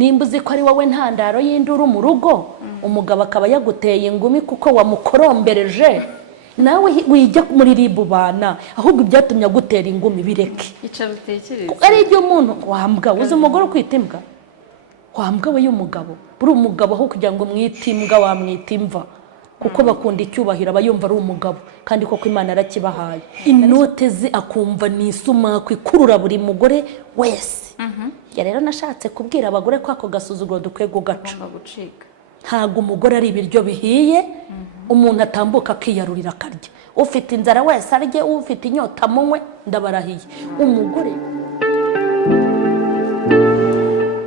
nimba uzi ko ari wowe ntandaro y'induru mu rugo umugabo akaba yaguteye ingumi kuko wamukorombereje nawe wijya muri ribu bana ahubwo ibyatumye agutera ingumi bireke icara utekereze ari ibyo umuntu wambwa uzi umugore ukwita imbwa wambwa we y'umugabo buri umugabo aho kugira ngo mwite imbwa wamwita imva kuko bakunda icyubahiro abayumva ari umugabo kandi koko Imana arakibahaye inote ze akumva ni isuma kwikurura buri mugore wese ya rero nashatse kubwira abagore ko ako gasuzuguro dukwiye gugaca ntago umugore ari ibiryo bihiye umuntu atambuka akiyarurira akarya ufite inzara wese arye ufite inyota munywe ndabarahiye umugore.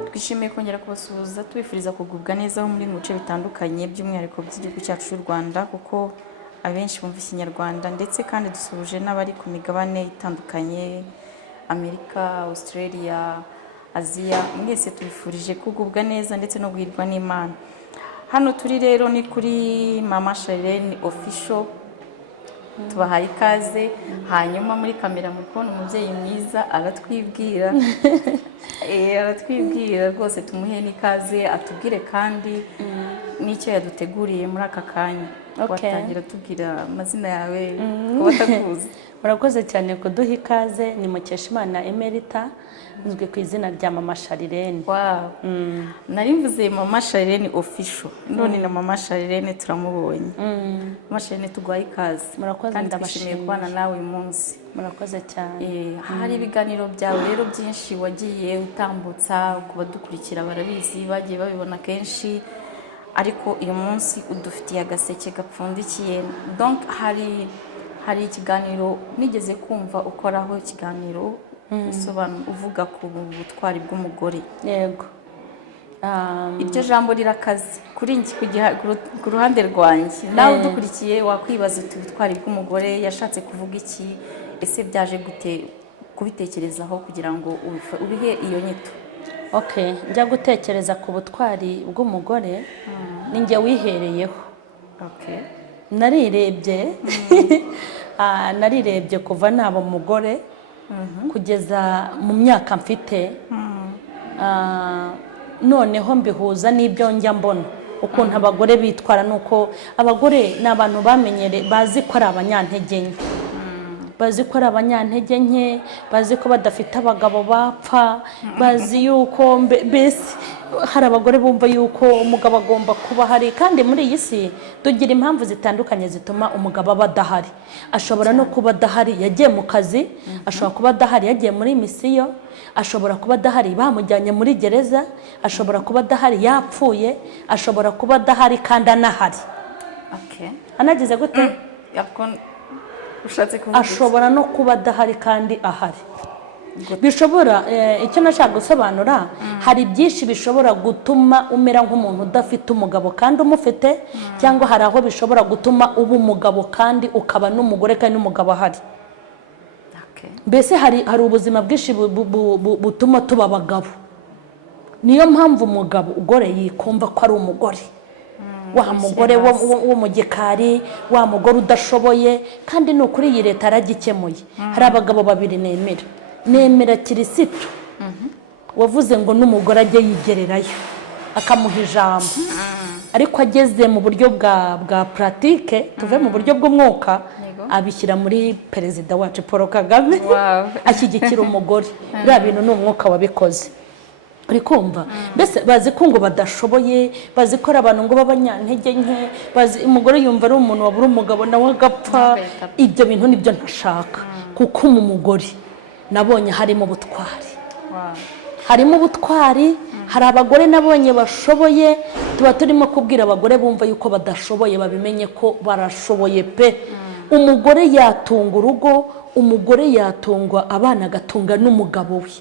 Twishimiye kongera kubasuhuza tubifuriza kugubwa neza aho muri mu bice bitandukanye by'umwihariko by'igihugu cyacu cy'u Rwanda kuko abenshi bumva Ikinyarwanda ndetse kandi dusuhuje n'abari ku migabane itandukanye Amerika, Australia, Aziya mwese tubifurije kugubwa neza ndetse no guhirwa n'Imana. Hano turi rero ni kuri Mama Charlene official tubahaye ikaze hanyuma muri kamera muri kubona umubyeyi mwiza aratwibwira aratwibwira rwose tumuhe n'ikaze atubwire kandi n'icyo yaduteguriye muri aka kanya watangira tubwira amazina yawe kuba atakuzi. Murakoze cyane kuduha ikaze ni Mukeshimana Emerita nzwe ku izina rya Mama Charlene. Wow. Nari mvuze Mama Charlene official none na Mama Charlene turamubonye. Mama Charlene tugwaye ikaze. Murakoze ndabashimiye kubana nawe uyu munsi. Murakoze cyane. Hari ibiganiro byawe rero byinshi wagiye utambutsa kuba dukurikira barabizi bagiye babibona kenshi ariko uyu munsi udufitiye agaseke gapfundikiye. Donc hari ikiganiro nigeze kumva ukoraho ikiganiro uvuga ku butwari bw'umugore. Yego. Iryo jambo rirakaze kuri njye ku ruhande rwanjye nawe udukurikiye wakwibaza ubutwari bw'umugore yashatse kuvuga iki ese byaje gute kubitekerezaho kugira ngo ubihe iyo nyito. Okay, njya gutekereza ku butwari bw'umugore ninjye wihereyeho. Okay. Narirebye kuva naba umugore kugeza mu myaka mfite noneho mbihuza n'ibyo njya mbona ukuntu abagore bitwara nuko abagore n'abantu bamenyere bazi ko ari abanyantege nke bazi ko ari abanyantege nke bazi ko badafite abagabo bapfa bazi yuko mbese hari abagore bumva yuko umugabo agomba kuba hari kandi muri iyi si tugira impamvu zitandukanye zituma umugabo aba adahari. Ashobora no kuba adahari yagiye mu kazi, ashobora kuba adahari yagiye muri misiyo, ashobora kuba adahari bamujyanye muri gereza, ashobora kuba adahari yapfuye, ashobora kuba adahari kandi anahari. Okay. Anagize gute? Ushatse kuvuga ashobora no kuba adahari kandi ahari. Bishobora icyo nashaka gusobanura hari byinshi bishobora gutuma umera nk'umuntu udafite umugabo kandi umufite cyangwa hari aho bishobora gutuma uba umugabo kandi ukaba n'umugore kandi n'umugabo ahari. Mbese hari ubuzima bwinshi butuma tuba abagabo. Niyo mpamvu umugabo ugore yikumva ko ari umugore. Wa mugore wo mu gikari wa mugore udashoboye kandi n'ukuri iyi leta aragikemuye. Hari abagabo babiri nemera Kirisitu wavuze ngo n'umugore ajye yigererayo akamuha ijambo ariko ageze mu buryo bwa pratique tuve mu buryo bw'umwuka abishyira muri perezida wacu Paul Kagame ashyigikira umugore bya bintu n'umwuka wabikoze. Uri kumva mbese bazi ko ngo badashoboye bazi ko abantu ngo babanyantege nke bazi umugore yumva ari umuntu wabura umugabo nawe agapfa. Ibyo bintu nibyo ntashaka kuko mu mugore nabonye harimo ubutwari. Harimo ubutwari. Hari abagore nabonye bashoboye tuba turimo kubwira abagore bumva yuko badashoboye babimenye ko barashoboye pe. Umugore yatunga urugo, umugore yatungwa abana agatunga n'umugabo we.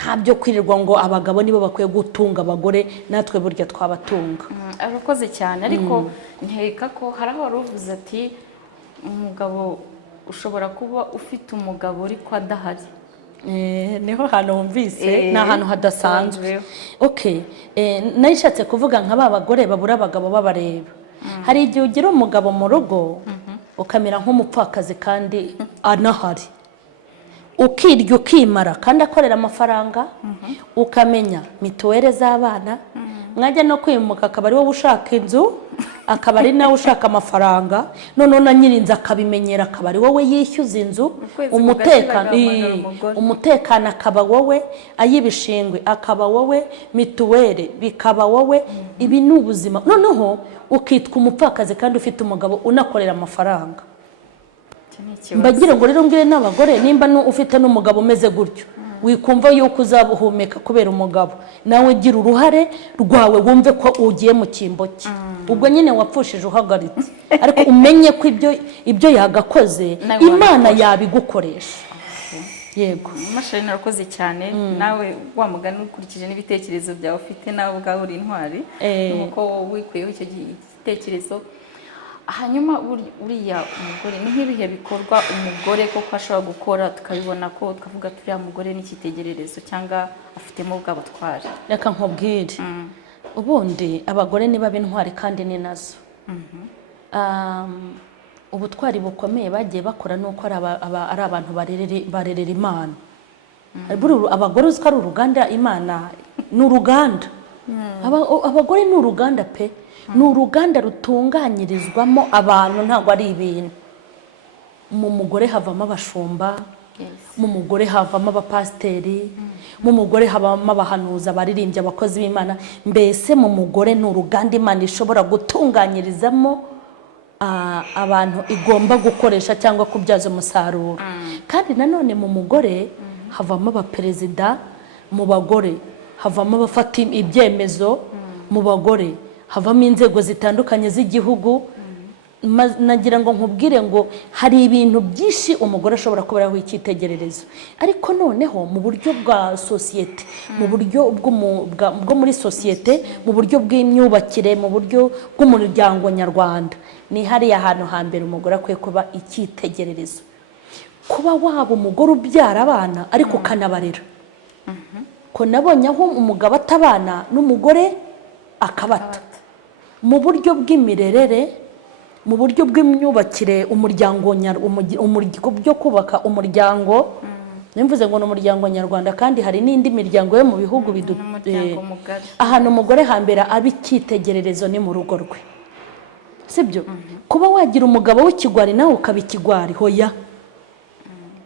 Ntabyo kwirirwa ngo abagabo nibo bakwiye gutunga abagore natwe burya twabatunga. Arakoze cyane ariko nteka ko hari aho ruvuze ati umugabo ushobora kuba ufite umugabo ariko adahari. Niho hano wumvise na hano hadasanzwe. Okay, nayishatse kuvuga nka babagore babura abagabo babareba. Hari igihe ugira umugabo mu rugo ukamera nk'umupfakazi kandi anahari. ukirya ukimara kandi akorera amafaranga, ukamenya mituweli z'abana, mwajya no kwimuka akaba ari wowe ushaka inzu, akaba ari nawe ushaka amafaranga, noneho na nyirinzu akabimenyera, akaba ari wowe yishyuza inzu, umutekano akaba wowe, ay'ibishingwe akaba wowe, mituweli bikaba wowe. Ibi ni ubuzima, noneho ukitwa umupfakazi kandi ufite umugabo unakorera amafaranga. Mbagira ngo rero mbwire n'abagore, nimba ufite n'umugabo umeze gutyo, wikumva yuko uzabuhumeka kubera umugabo, nawe gira uruhare rwawe, wumve ko ugiye mu cyimbo cye. Ubwo nyine wapfushije uhagaritse, ariko umenye ko ibyo yagakoze Imana yabigukoresha. Yego Mashari, narakoze cyane. Nawe wamugana ukurikije n'ibitekerezo byawe ufite, nawe ubwawe uri intwari nuko wikuyeho icyo gitekerezo. Hanyuma uriya umugore ni nk'ibihe bikorwa umugore koko ashobora gukora tukabibona ko twavuga turiya mugore n'icyitegererezo cyangwa afitemo ubw'abatware? Reka nkubwire, ubundi abagore niba b'intwari kandi ni nazo. Ubutwari bukomeye bagiye bakora nuko ari abantu barerera Imana. Abagore uzi ko ari uruganda, Imana ni uruganda. Abagore ni uruganda pe, ni uruganda rutunganyirizwamo abantu, ntabwo ari ibintu. Mu mugore havamo abashumba, mu mugore havamo abapasiteri, mu mugore havamo abahanuza, abaririmbyi, abakozi b'Imana. Mbese mu mugore ni uruganda Imana ishobora gutunganyirizamo abantu igomba gukoresha cyangwa kubyaza umusaruro. Kandi nanone mu mugore havamo abaperezida, mu bagore havamo abafata ibyemezo, mu bagore havamo inzego zitandukanye z'igihugu. Nagira ngo nkubwire ngo hari ibintu byinshi umugore ashobora kuberaho icyitegererezo, ariko noneho mu buryo bwa sosiyete, mu buryo bwo muri sosiyete, mu buryo bw'imyubakire, mu buryo bw'umuryango nyarwanda, ni hariya hantu hambere umugore akwiye kuba icyitegererezo. Kuba waba umugore ubyara abana ariko ukanabarera. Ko nabonye aho umugabo atabana n'umugore akabata, mu buryo bw'imirerere, mu buryo bw'imyubakire, umuryango byo kubaka umuryango. Nimvuze ngo n'umuryango nyarwanda, kandi hari n'indi miryango yo mu bihugu ahantu umugore hambere aba icyitegererezo ni mu rugo rwe, sibyo? Kuba wagira umugabo w'ikigwari nawe ukaba ikigwari, hoya.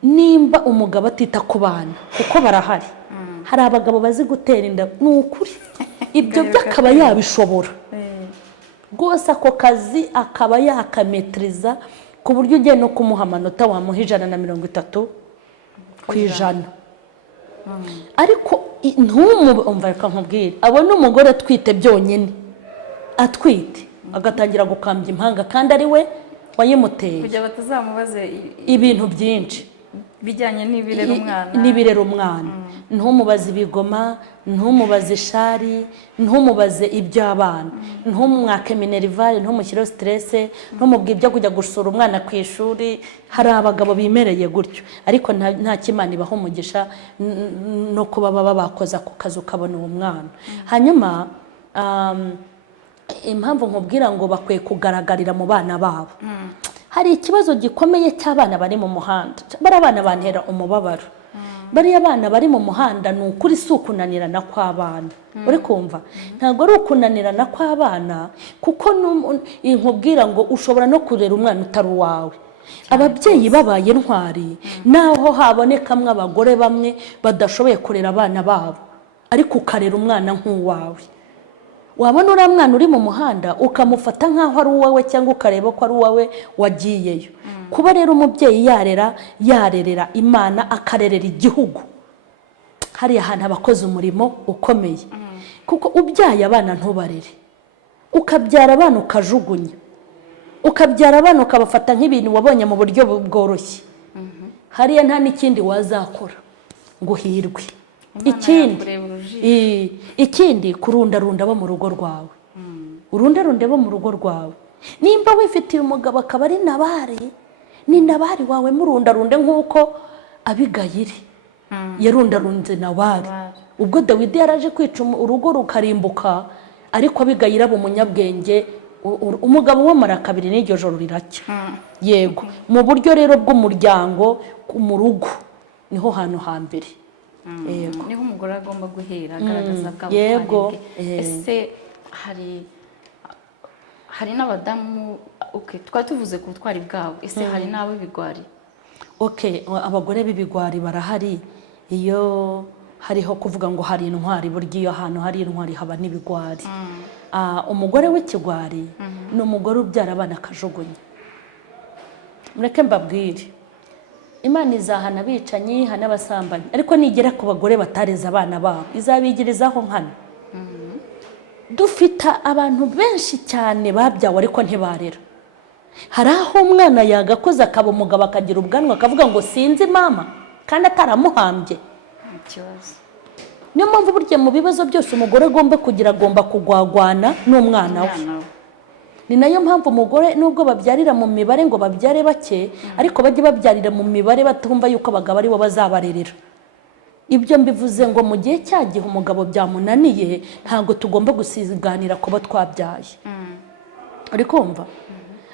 Nimba umugabo atita ku bana, kuko barahari, hari abagabo bazi gutera inda, ni ukuri ibyo byakaba yabishobora rwose, ako kazi akaba yakametriza ku buryo ugiye no kumuha amanota wamuha 130 ku ijana. Ariko umva reka nkubwire, abona umugore atwite byonyine, atwite agatangira gukambya impanga kandi ari we wayimuteye, kugira batazamubaze ibintu byinshi bijyanye n'ibirera umwana. Ntumubaze ibigoma, ntumubaze ishari, ntumubaze iby'abana, ntumwake minerivare, ntumushyireho stress, ntumubwire ibyo kujya gusura umwana ku ishuri. Hari abagabo bimereye gutyo, ariko nta kimana ibaho umugisha no kuba baba bakoza ku kazi ukabona uwo mwana. Hanyuma impamvu nkubwira ngo bakwiye kugaragarira mu bana babo, hari ikibazo gikomeye cy'abana bari mu muhanda. Bari abana bantera umubabaro. Bari abana bari mu muhanda, ni ukuri si ukunanirana kw'abana. Uri kumva? Ntabwo ari ukunanirana kw'abana, kuko nkubwira ngo ushobora no kurera umwana utari uwawe. Ababyeyi babaye intwari, naho habonekamwe abagore bamwe badashoboye kurera abana babo, ariko ukarera umwana nk'uwawe. Wabona uriya mwana uri mu muhanda ukamufata nk'aho ari uwawe, cyangwa ukareba ko ari uwawe wagiyeyo. Kuba rero umubyeyi yarerera Imana, akarerera igihugu, hariya hantu abakoze umurimo ukomeye. Kuko ubyaye abana ntubarere, ukabyara abana ukajugunya, ukabyara abana ukabafata nk'ibintu wabonye mu buryo bworoshye, hariya nta n'ikindi wazakora ngo uhirwe. Ikindi kurundarunda bo mu rugo rwawe, urundarunde bo mu rugo rwawe. Nimba wifitiye umugabo akaba ari nabari, ni nabari wawe, murundarunde nk'uko Abigayili yarundarunze Nabali. Ubwo Dawidi yaraje kwica urugo rukarimbuka, ariko Abigayili aba umunyabwenge, umugabo we mara kabiri n'iryo joro riracya. Yego, mu buryo rero bw'umuryango, mu rugo niho hantu hambere. niho umugore agomba guhera agaragaza bwa Yego. butwari bwe. Ese hari n'abadamu twari tuvuze ku butwari bwabo, ese hari n'abo bigwari? Abagore b'ibigwari barahari. Iyo hariho kuvuga ngo hari intwari, burya iyo ahantu hari intwari haba n'ibigwari. Umugore w'ikigwari ni umugore ubyara abana akajugunya. Mureke mbabwire, Imana izahana abicanyi, ihana abasambanyi, ariko nigera ku bagore batareza abana babo izabigirizaho nkana. Dufite abantu benshi cyane babyawe ariko ntibarera. Hari aho umwana yagakoze akaba umugabo akagira ubwanwa akavuga ngo sinzi mama kandi ataramuhambye. Niyo mpamvu burya mu bibazo byose umugore agomba kugwagwana n'umwana we. Ni nayo mpamvu umugore nubwo babyarira mu mibare ngo babyare bake, ariko bajye babyarira mu mibare batumva yuko abagabo ari bo bazabarerera. Ibyo mbivuze ngo mu gihe cyagihe umugabo byamunaniye ntabwo tugomba gusiganira kuba twabyaye. Uri kumva?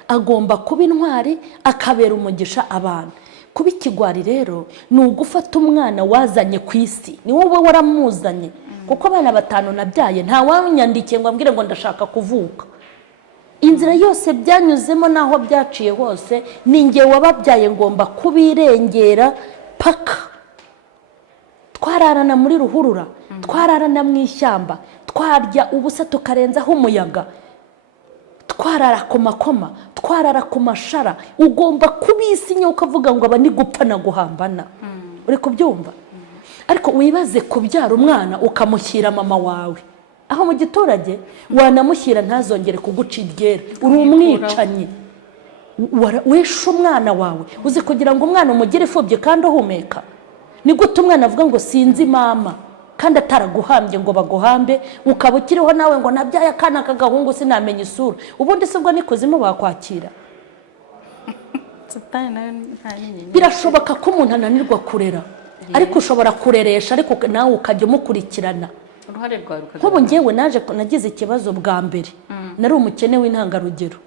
Agomba kuba intwari, akabera umugisha abana. Kuba ikigwari rero ni ugufata umwana wazanye ku isi, ni wowe waramuzanye, kuko abana 5 nabyaye nta wanyandikiye ngo ambwire ngo ndashaka kuvuka. Inzira yose byanyuzemo naho byaciye hose ni nge wababyaye, ngomba kubirengera paka. Twararana muri ruhurura, twararana mu ishyamba, twarya ubusa tukarenzaho umuyaga, twarara ku makoma, twarara ku mashara. Ugomba kubisinya ukavuga ngo aba ni gupfa na guhambana. Uri kubyumva? Ariko wibaze kubyara umwana ukamushyira mama wawe, aho mu giturage wanamushyira ntazongere kuguca iryera. Uri umwicanyi, wishe umwana wawe uzi kugira ngo umwana umugire ifubye kandi uhumeka. Ni gute umwana avuga ngo sinzi mama kandi ataraguhambye ngo baguhambe, ukaba ukiriho nawe ngo nabyaye akana kagahungu sinamenye isura. Ubundi se ubwo ni kuzimu bakwakira? Birashoboka ko umuntu ananirwa kurera, ariko ushobora kureresha, ariko nawe ukajya umukurikirana. Nk'ubu ngewe nagize ikibazo bwa mbere, nari umukene w'intangarugero.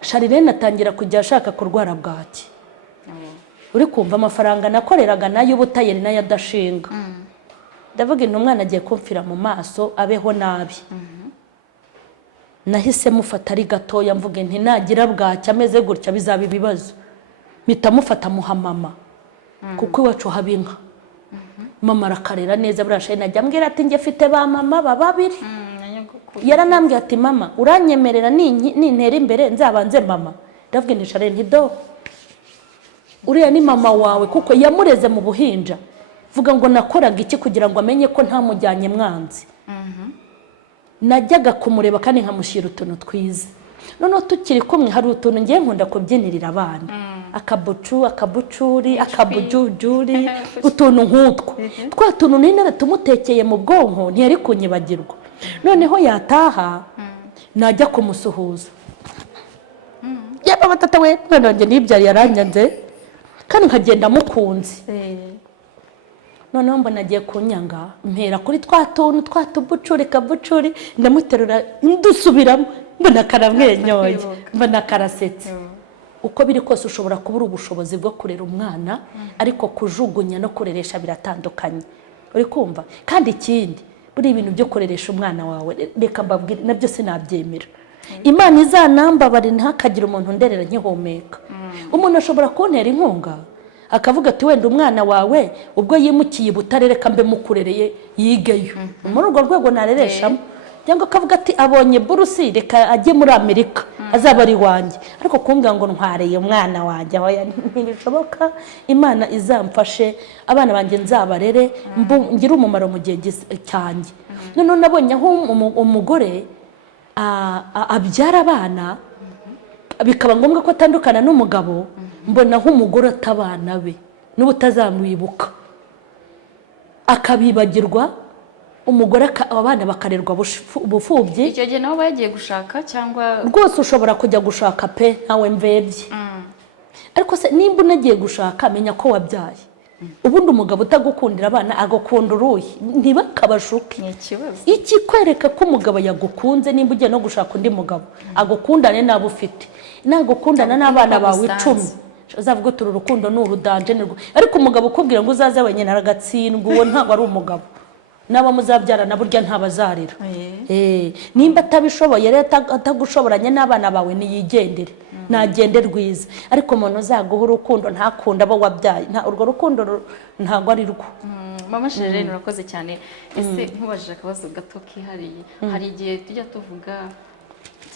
Sharirene atangira kujya ashaka kurwara bwaki. Uri kumva amafaranga nakoreraga nayo ubutayeri nayo adashinga. Ndavuga ino umwana agiye kumfira mu maso abeho nabi. Nahise mufata ari gatoya mvuge nti nagira bwaki ameze gutya bizaba ibibazo. Mpita mufata muha mama, kuko iwacu haba inka. Mama arakarera neza, burashaye najya ambwira ati nge fite ba mama babiri. Yaranambwiye ati mama uranyemerera nintera imbere nzabanze mama. Ndavuga nti Sharirene ntido, uriya ni mama wawe kuko yamureze mu buhinja. Vuga ngo nakoraga iki kugira ngo amenye ko ntamujyanye mwanzi. Najyaga kumureba kandi nkamushyira utuntu twiza. Noneho tukiri kumwe hari utuntu ngiye nkunda kubyinirira abana. Akabucu, akabucuri, akabujujuri, utuntu nk'utwo. Twa tuntu nina tumutekeye mu bwonko ntiyari kunyibagirwa. Noneho yataha najya kumusuhuza. Yaba batata we none nibyari yaranyanze kandi nkagenda mukunzi. Noneho mbona agiye kunyanga, mpera kuri twa tuntu twatubucuri kabucuri, ndamuterura ndusubiramo, mbona karamwenyoye, mbona karasetse. Uko biri kose ushobora kubura ubushobozi bwo kurera umwana, ariko kujugunya no kureresha biratandukanye. Uri kumva? Kandi ikindi buri ibintu byo kureresha umwana wawe reka mbabwire nabyo sinabyemera. Imana izanambabare ntakagira umuntu nderera nkihumeka. Umuntu ashobora kuntera inkunga akavuga ati wenda umwana wawe ubwo yimukiye Butare reka mbe mukurereye yigeyo. Muri urwo rwego narereshamo. Cyangwa akavuga ati abonye burusi reka ajye muri Amerika azaba ari wanjye. Ariko kumbwira ngo ntwareye umwana wanjye aho ntibishoboka. Imana izamfashe abana banjye nzabarere ngira umumaro mu gihe cyanjye. None nabonye aho umugore abyara abana bikaba ngombwa ko atandukana n'umugabo, mbona aho umugore atabana be n'ubutazamwibuka akabibagirwa, umugore abana bakarerwa ubufubyi. Icyo gihe nawe bagiye gushaka cyangwa rwose ushobora kujya gushaka pe ntawe mvebye. Ariko se nimba unagiye gushaka menya ko wabyaye. Ubundi umugabo utagukundira abana agukunda uruhi ntibakabashuke. Iki kwereka ko umugabo yagukunze nimba ugiye no gushaka undi mugabo agukundane nabo ufite, nagukundana n'abana bawe 10 uzavuga uti uru rukundo ni urudanje ariko umugabo ukubwira ngo uzaze wenyine aragatsindwa, uwo ntabwo ari umugabo. N'aba muzabyarana burya ntabazarira. Nimba atabishoboye rero atagushoboranye n'abana bawe niyigendere, nagende rwiza. Ariko umuntu uzaguha urukundo ntakunda abo wabyaye, urwo rukundo ntabwo ari rwo. Mama Sherene urakoze cyane. Ese nkubajije akabazo gato kihariye, hari igihe tujya tuvuga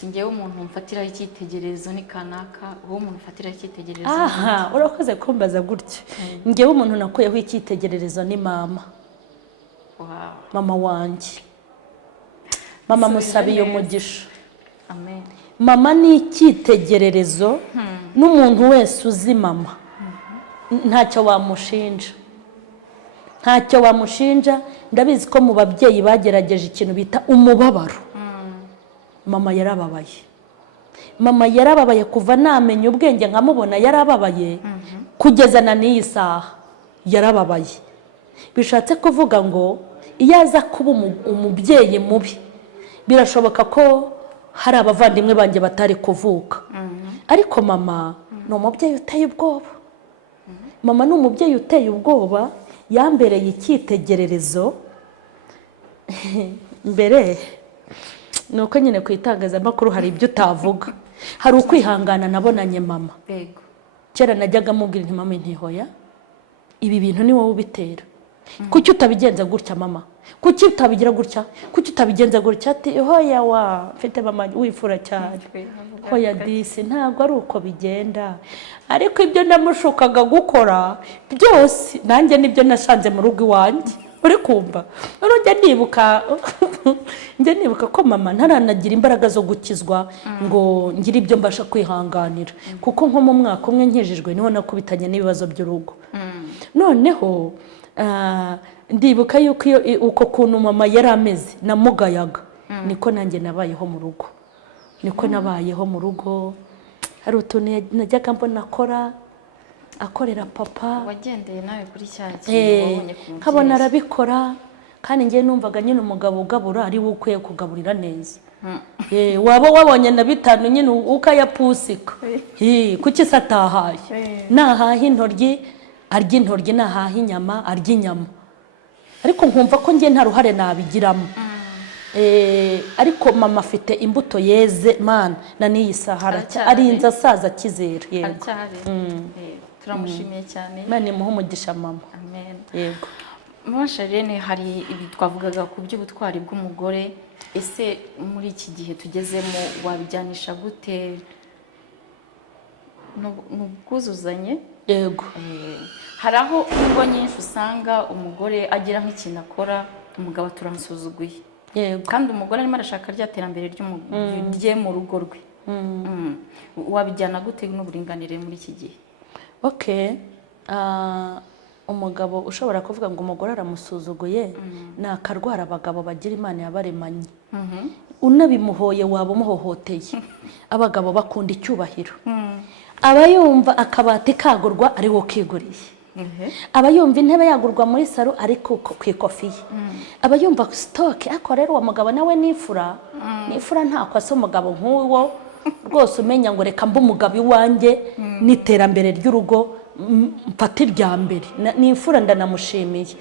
ngewe umuntu mfatiraho icyitegererezo ni kanaka, wowe umuntu ufatiraho icyitegererezo. Aha, urakoze kumbaza gutya. Ngewe umuntu nakuyeho icyitegererezo ni mama. Mama wanjye, mama musabiye umugisha. Amen. Mama ni icyitegererezo n'umuntu wese uzi mama ntacyo wamushinja, ntacyo wamushinja. Ndabizi ko mu babyeyi bagerageje ikintu bita umubabaro. Mama yarababaye, mama yarababaye kuva namenya ubwenge nkamubona yarababaye kugeza na n'iyi saha yarababaye. Bishatse kuvuga ngo iyo aza kuba umubyeyi mubi birashoboka ko hari abavandimwe banjye batari kuvuka. Ariko mama ni umubyeyi uteye ubwoba. Mama ni umubyeyi uteye ubwoba, yambereye icyitegererezo. Mbere ni uko nyine ku itangazamakuru hari ibyo utavuga, hari ukwihangana nabonanye mama. Kera najyaga mubwira nti mama ntihoya ibi bintu ni wowe ubitera, kuki utabigenza gutya mama, kuki utabigira gutya, kuki utabigenza gutya. Ati hoya wa mfite mama wifura cyane, hoya disi ntabwo ari uko bigenda. Ariko ibyo namushukaga gukora byose nanjye nibyo nasanze mu rugo iwanjye. Uri kumva njye nibuka ko mama ntaranagira imbaraga zo gukizwa ngo ngire ibyo mbasha kwihanganira, kuko nko mu mwaka umwe nkijijwe niho nakubitanye n'ibibazo by'urugo. Noneho ndibuka yuko uko kuntu mama yari ameze namugayaga, niko nanjye nabayeho mu rugo, niko nabayeho mu rugo. Hari utuntu najyaga mbona akorera papa, wagendeye nawe kuri cya kintu wabonye ku mubyeyi, nkabona arabikora. Kandi njye numvaga nyine umugabo ugabura ari we ukwiye kugaburira neza. Waba wabonye na bitanu nyine ukayapusika, kuki se atahaye? Nahaha intoryi arya intoryi, nahaha inyama arya inyama. Ariko nkumva ko njye nta ruhare nabigiramo. Ariko mama afite imbuto yeze mana na n'iyi saha arinze asaza kizera. Yego, turamushimiye cyane. Imana imuhe umugisha mama. Amen. Yego. Mama Sherene, hari ibi twavugaga ku by'ubutwari bw'umugore. Ese muri iki gihe tugezemo wabijyanisha gute n'ubwuzuzanye? Yego. Hari aho ingo nyinshi usanga umugore agira nk'ikintu akora umugabo turamusuzuguye. Yego. Kandi umugore arimo arashaka rya terambere rye mu rugo rwe. Wabijyana gute n'uburinganire muri iki gihe? Umugabo ushobora kuvuga ngo umugore aramusuzuguye ni akarwara abagabo bagira Imana yabaremanye. Unabimuhoye waba umuhohoteye. Abagabo bakunda icyubahiro. Aba yumva akabati kagurwa ari wo kiguriye. Aba yumva intebe yagurwa muri saro ariko ku ikofiye. Aba yumva stock akorera uwo mugabo nawe nifura ntako ase umugabo nk'uwo rwose umenya ngo reka mbe umugabo iwanjye n'iterambere ry'urugo mfata irya mbere. Nifura ndanamushimiye.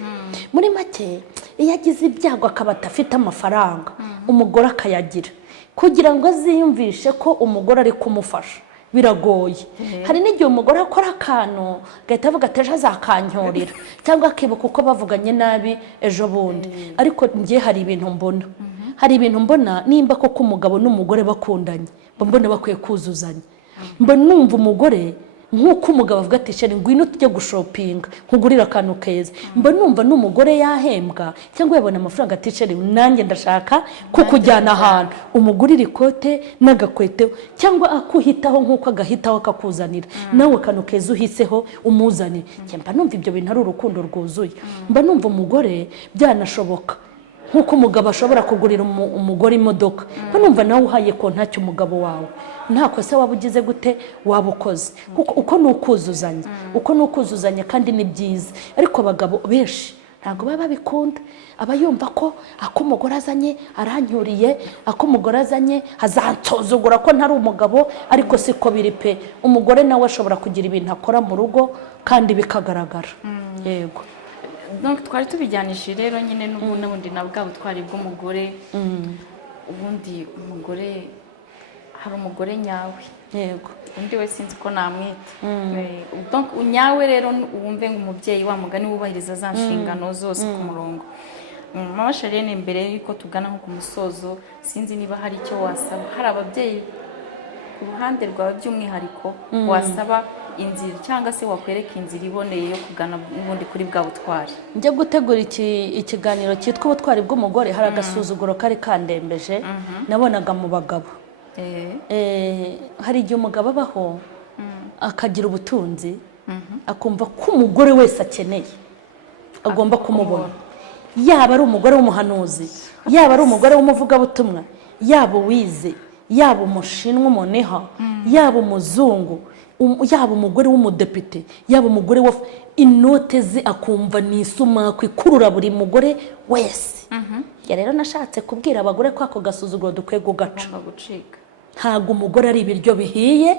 Muri make iyo agize ibyago akaba atafite amafaranga umugore akayagira kugira ngo aziyumvishe ko umugore ari kumufasha biragoye. Hari n'igihe umugore akora akantu gahita avuga ati ejo azakanyorera cyangwa akibuka uko bavuganye nabi ejo bundi. Ariko njye hari ibintu mbona nimba koko umugabo n'umugore bakundanye mbona bakwiye kuzuzanya. Mba numva umugore nk'uko umugabo avuga ati sheri ngwino tujye gushopinga nkugurira akantu keza. Mba numva n'umugore yahembwa cyangwa yabona amafaranga ati sheri nanjye ndashaka kukujyana ahantu umugurira ikote n'agakwete cyangwa akuhitaho nk'uko agahitaho akakuzanira nawe akantu keza uhiseho umuzanire. Mba numva ibyo bintu ari urukundo rwuzuye. Mba numva umugore byanashoboka nk'uko umugabo ashobora kugurira umugore imodoka. Mba numva nawe uhaye ko ntacyo umugabo wawe nta kosa waba ugize gute waba ukoze. Kuko uko ni ukuzuzanya kandi ni byiza. Ariko abagabo benshi ntabwo baba babikunda, aba yumva ko umugore azanye aranyuriye, umugore azanye azansuzugura ko ntari umugabo, ariko siko biri pe. Umugore nawe ashobora kugira ibintu akora mu rugo kandi bikagaragara. Yego, donc twari tubijyanishije rero nyine n'ubundi na bwa butwari bw'umugore. Ubundi umugore, hari umugore nyawe, yego, undi we sinzi ko namwita. Donc unyawe rero wumve ngo umubyeyi wa mugani wubahiriza za nshingano zose ku murongo. Mama Charlene, mbere yuko tugana nko ku musozo, sinzi niba hari icyo wasaba, hari ababyeyi ku ruhande rwawe by'umwihariko wasaba inzira cyangwa se wakwereka inzira iboneye yo kugana n'ubundi kuri bwa butwari. njye gutegura ikiganiro cyitwa ubutwari bw'umugore, hari agasuzuguro kari kandembeje nabonaga mu bagabo. Hari igihe umugabo abaho akagira ubutunzi, akumva ko umugore wese akeneye agomba kumubona, yaba ari umugore w'umuhanuzi, yaba ari umugore w'umuvugabutumwa, yaba uwize, yaba umushinwa umuniha, yaba umuzungu, yaba umugore w'umudepite, yaba umugore wa inote ze akumva ni isumaku ikurura buri mugore wese. Ya rero nashatse kubwira abagore ko ako gasuzuguro dukwiye kugaca. Ntabwo umugore ari ibiryo bihiye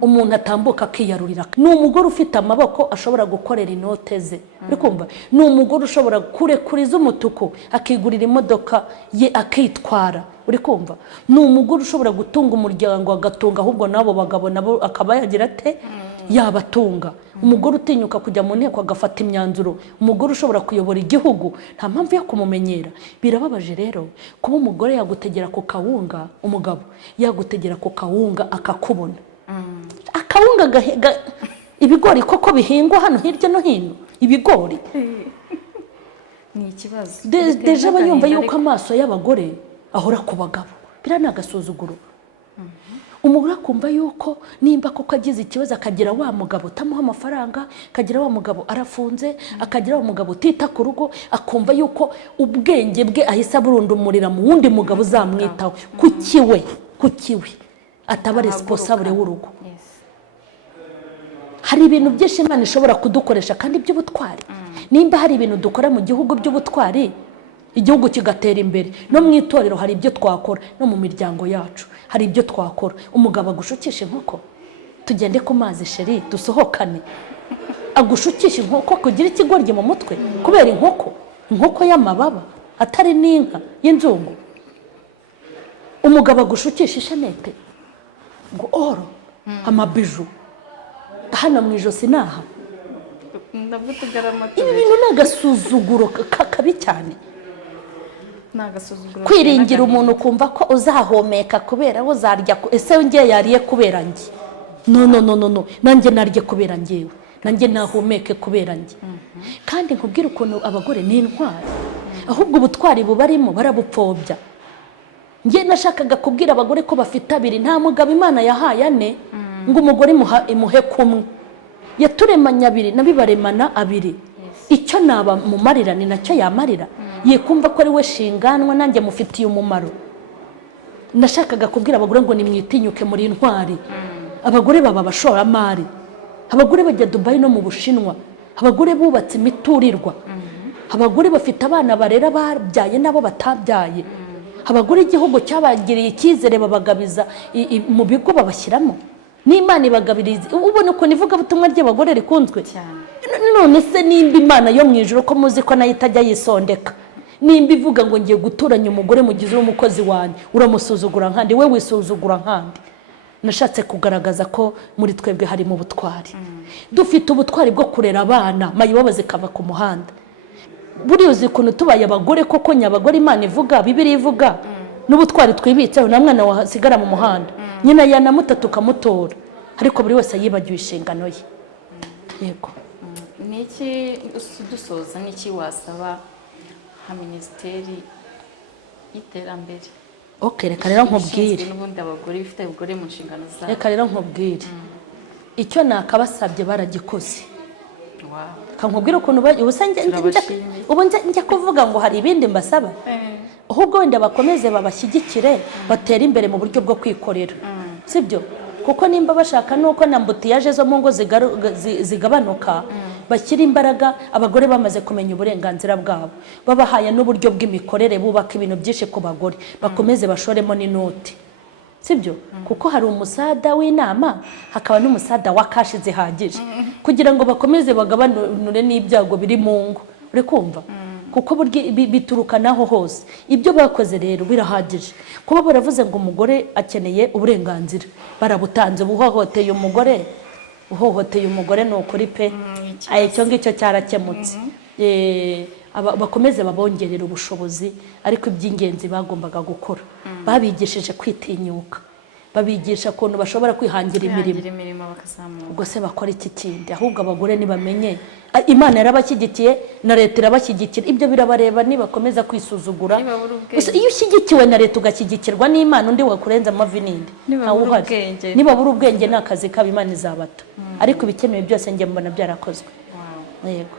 umuntu atambuka akiyarurira. Ni umugore ufite amaboko ashobora gukorera inote ze. Urikumva? Ni umugore ushobora kurekuriza umutuku akigurira imodoka ye akitwara. Urikumva? Ni umugore ushobora gutunga umuryango agatunga, ahubwo nabo bagabo nabo akaba yagira ate yabatunga. Umugore utinyuka kujya mu nteko agafata imyanzuro, umugore ushobora kuyobora igihugu, nta mpamvu yo kumumenyera. Birababaje rero kuba umugore yagutegera ku kawunga, umugabo yagutegera ku kawunga akakubona. Akawunga ibigori koko bihingwa hano hirya no hino, ibigori ni ikibazo. Deje aba yumva yuko amaso y'abagore ahora ku bagabo. Bira ni agasuzuguro. Umugore akumva yuko nimba koko agize ikibazo akagira wa mugabo utamuha amafaranga, akagira wa mugabo arafunze, akagira wa mugabo utita ku rugo, akumva yuko ubwenge bwe ahise aburundumurira mu wundi mugabo uzamwitaho. Kukiwe ataba responsable w'urugo. Hari ibintu byinshi Imana ishobora kudukoresha kandi by'ubutwari. Nimba hari ibintu dukora mu gihugu by'ubutwari, igihugu kigatera imbere. No mu itorero hari ibyo twakora, no mu miryango yacu hari ibyo twakora. Umugabo agushukisha inkoko, tugende ku mazi sheri dusohokane, agushukisha inkoko kugira ikigoryi mu mutwe kubera inkoko y'amababa atari n'inka y'inzungu. Umugabo agushukisha ishenete ngo oro amabiju hano mu ijosi naha. Ibi bintu ni agasuzuguro kabi cyane. Kwiringira umuntu kumva ko uzahomeka kubera uzarya, ese ngiye yariye kubera njye. No, nanjye narye kubera njyewe, nanjye nahomeke kubera njye. Kandi nkubwira ukuntu abagore ni intwari, ahubwo ubutwari bubarimo barabupfobya. Njye nashakaga kubwira abagore ko bafite abiri, nta mugabo Imana yahaye ane ngo umugore imuhe kumwe. Yaturemanya abiri nabibaremana abiri. Icyo naba mumarira ni nacyo yamarira. Yekumva ko ari we shinganwa nanjye mufitiye umumaro. Nashakaga kubwira abagore ngo nimwitinyuke muri intwari. Abagore baba bashoramari. Abagore bajya Dubai no mu Bushinwa. Abagore bubatse imiturirwa. Abagore bafite abana barera babyaye nabo batabyaye. Abagore igihugu cyabagiriye icyizere babagabiza mu bigo babashyiramo. N'Imana ibagabiriza. Ubona uko nivuga butumwa ry'abagore rikunzwe cyane. None se nimba Imana yo mu ijuru ko muzi ko nayo itajya yisondeka, nimba ivuga ngo ngiye guturanya umugore mugize umukozi wanjye, uramusuzugura nkandi, we wisuzugura nkandi. Nashatse kugaragaza ko muri twebwe harimo ubutwari. Dufite ubutwari bwo kurera abana mayibobo zikava ku muhanda. Buriya uzi ukuntu tubaye abagore koko nyabagore Imana ivuga, Bibiliya ivuga, n'ubutwari twibitseho na mwana wasigara mu muhanda, nyina yanamutatu kamutora, ariko buri wese yibagiwe inshingano ye. Yego. Niki dusoza niki wasaba ha Minisiteri y'Iterambere? Reka rero nkubwire. N'ubundi abagore bifite abagore mu nshingano zabo. Reka rero nkubwire. Icyo nakabasabye baragikoze. Kankubwira ukuntu ubu njya kuvuga ngo hari ibindi mbasaba. Ahubwo wenda bakomeze babashyigikire, batera imbere mu buryo bwo kwikorera. Sibyo? Kuko nimba bashaka nuko na mbutiyaje zo mu ngo zigabanuka, bashyira imbaraga abagore bamaze kumenya uburenganzira bwabo, babahaye n'uburyo bw'imikorere, bubaka ibintu byinshi ku bagore, bakomeze bashoremo n'inoti, sibyo? Kuko hari umusada w'inama, hakaba n'umusada wa kashi zihagije, kugira ngo bakomeze bagabanure n'ibyago biri mu ngo, uri kumva? Kuko bituruka naho hose. Ibyo bakoze rero birahagije. Kuba baravuze ngo umugore akeneye uburenganzira, barabutanze, buhohoteye umugore ni ukuri pe, icyo ngicyo cyarakemutse. Bakomeze babongerera ubushobozi, ariko iby'ingenzi bagombaga gukora, babigishije kwitinyuka, babigisha ukuntu bashobora kwihangira imirimo. Ubwo se bakora iki kindi? Ahubwo abagore nibamenye Imana yarabashyigikiye na leta irabashyigikira, ibyo birabareba. Nibakomeza kwisuzugura, iyo ushyigikiwe na leta ugashyigikirwa n'Imana, undi wakurenza amavi ninde? Ntawe uhari. Nibabura ubwenge ni akazi kabo, Imana izabata. Ariko ibikenewe byose njye mbona byarakozwe. Yego.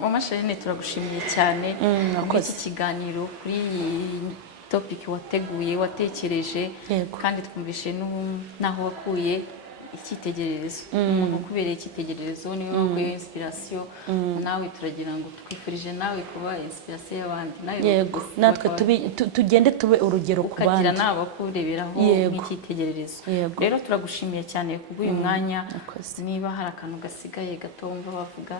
Mama Charlene, turagushimiye cyane muri iki kiganiro, kuri iyi topic wateguye, watekereje, kandi twumvishe n'aho wakuye icyitegererezo. Umuntu ukubereye icyitegererezo niwe wakuye inspiration. Nawe turagira ngo twifurije nawe kuba inspiration y'abandi. Yego, natwe tugende tube urugero ku bandi, ukagira nabo kureberaho nk'icyitegererezo. Rero turagushimiye cyane kubw'uyu mwanya. Niba hari akantu gasigaye gato wumva bavuga.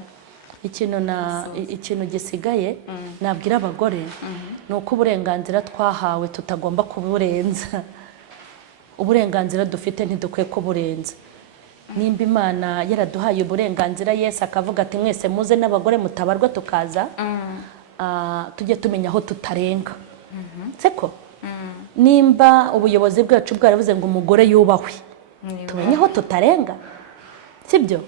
Ikintu gisigaye nabwira abagore ni uko uburenganzira twahawe tutagomba kuburenza. Uburenganzira dufite ntidukwiye kuburenza. Nimba Imana yaraduhaye uburenganzira, Yesu akavuga ati mwese muze n'abagore mutabarwa tukaza, tujye tumenya aho tutarenga. Seko nimba ubuyobozi bwacu bwaravuze ngo umugore yubahwe, tumenye aho tutarenga, sibyo?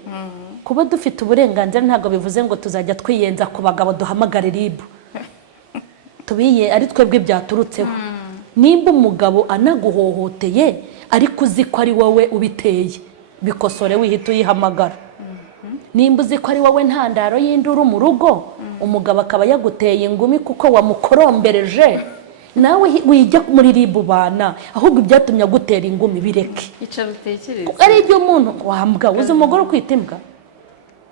Kuba dufite uburenganzira ntabwo bivuze ngo tuzajya twiyenza ku bagabo duhamagara ribu tubiye ari twebwe byaturutseho. Nimba umugabo anaguhohoteye ariko uzi ko ari wowe ubiteye, bikosore wihita uyihamagara. Nimba uzi ko ari wowe ntandaro y'induru mu rugo, umugabo akaba yaguteye ingumi kuko wamukorombereje, nawe wijya muri ribu bana, ahubwo ibyatumye agutera ingumi bireke. Icara utekereze. Ari ibyo umuntu wambwa, uzi umugore ukwita imbwa,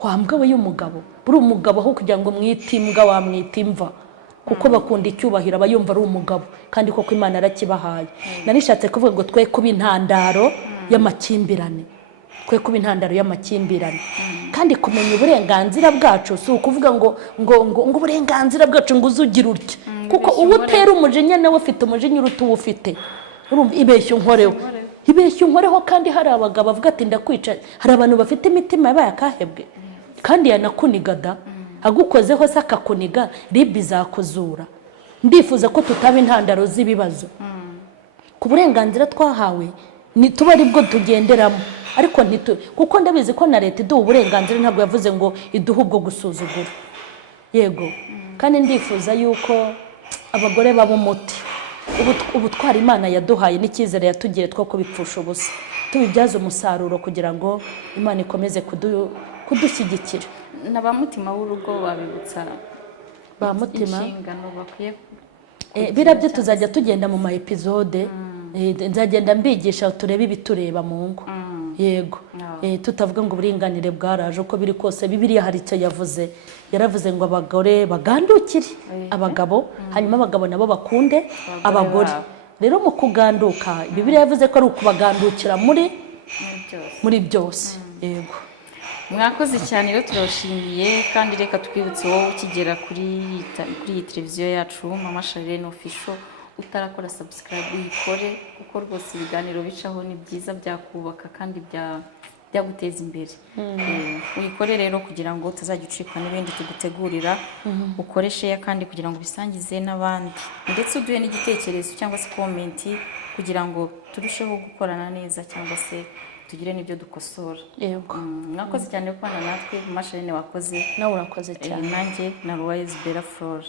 wambwa we y'umugabo, buri umugabo aho kugira ngo mwite imbwa wamwita imva, kuko bakunda icyubahiro aba yumva ari umugabo, kandi koko Imana arakibahaye. Nanishatse kuvuga ngo twe kuba intandaro y'amakimbirane, kandi kumenya uburenganzira bwacu si ukuvuga ngo uburenganzira bwacu ngo uzugira utya, kuko uwo utera umujinya nawe ufite umujinya uruta uwo ufite. Urumva ibeshya unkoreho, kandi hari abagabo bavuga ati ndakwica. Hari abantu bafite imitima yabaye akahebwe, kandi yanakunigada agukozeho se akakuniga, ribi zakuzura. Ndifuza ko tutaba intandaro z'ibibazo. Ku burenganzira twahawe tuba ari bwo tugenderamo, ariko kuko ndabizi ko na leta iduha uburenganzira, ntabwo yavuze ngo iduha ubwo gusuzugura. Yego, kandi ndifuza yuko abagore baba umuti. Ubutwara Imana yaduhaye n'icyizere yatugiye two kubipfusha ubusa, tubibyaza umusaruro kugira ngo Imana ikomeze kudushyigikira. Na ba mutima w'urugo babibutsa ba mutima inshingano bakwiye. Birabyo tuzajya tugenda mu ma episode, nzagenda mbigisha turebe ibitureba mu ngo. Yego, tutavuga ngo uburinganire bwaraje uko biri kose. Bibiliya hari icyo yavuze, yaravuze ngo abagore bagandukire abagabo, hanyuma abagabo nabo bakunde abagore. Rero mu kuganduka Bibiliya yavuze ko ari ukubagandukira muri byose. Yego, mwakoze cyane. Rero turabashimiye, kandi reka twibutse wowe ukigera kuri iyi televiziyo yacu Mama Charlene Official, utarakora subscribe uyikore, kuko rwose ibiganiro bicaho ni byiza, byakubaka kandi byaguteza imbere. Uyikore rero kugira ngo utazajya ucikwa n'ibindi tugutegurira. Ukore share kandi kugira ngo bisangize n'abandi, ndetse uduhe n'igitekerezo cyangwa se komenti kugira ngo turusheho gukorana neza, cyangwa se tugire n'ibyo dukosora. Yego, mwakoze cyane kubana natwe. Mama Charlene wakoze. nawe urakoze cyane. Nanjye na Ruwayezu Bella Flora.